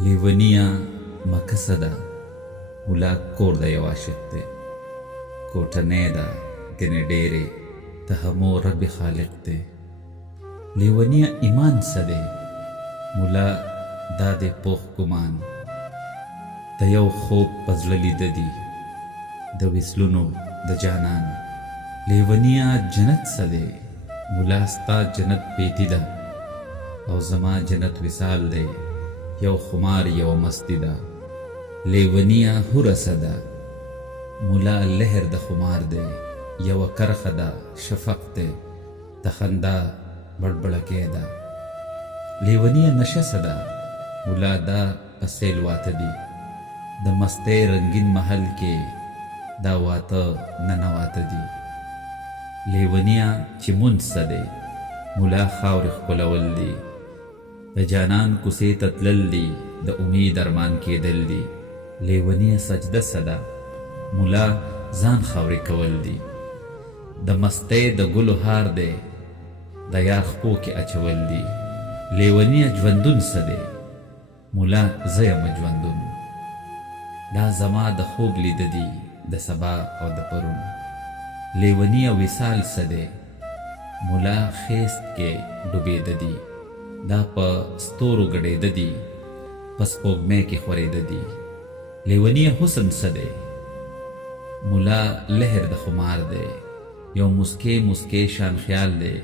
لیونیا مکسه ده ملا کور د یو عاشق دی کوټنۍ ده ګنې ډېرې د همو رب خالق دی لیونیا ایمان څه دی ملا دا دی پوخ ګمان د یو خوب په زړه لیده دي د وصلونو د جانان لیونیا جنت څه دی ملا ستا جنت پیتی ده او زما جنت وصال دی یو خمار یو مستی ده لیونیا هوره څه ده ملا لهر د خمار دی یو کرخه ده شفق دی د خندا بړبړکې ده لیونیا نشه څه ده ملا دا په سیل واته دي د مستۍ رنګین محل کې دا واته ننواته دي لیونیا چې مونځ څه دی ملا خاورې ښکلول دي د جانان کوڅې ته تلل دي د امید ارمان کېدل دي لیونیا سجده څه ده ملا ځان خاورې کول دي د مستۍ د ګلو هار دی د یار خپو کې اچول دي لیونیا ژوندون څه دی ملا زه یم ژوندون دا زما د خوب لیده دي د سبا او د پرون لیونیا وصال څه دی ملا خیست کې ډوبېده دي دا په ستورو ګډېده دي په سپوږمۍ کې خورېده دي لیونیا حسن څه دی ملا لهر د خمار دی یو مسکې مسکې شان خیال دی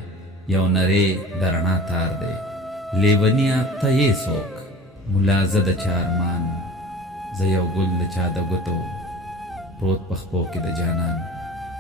یو نرې د رڼا تار دی لیونیا ته یې څوک ملا زه د چا ارمان زه یو ګل د چا د ګوتو پروت په خپو کې د جانان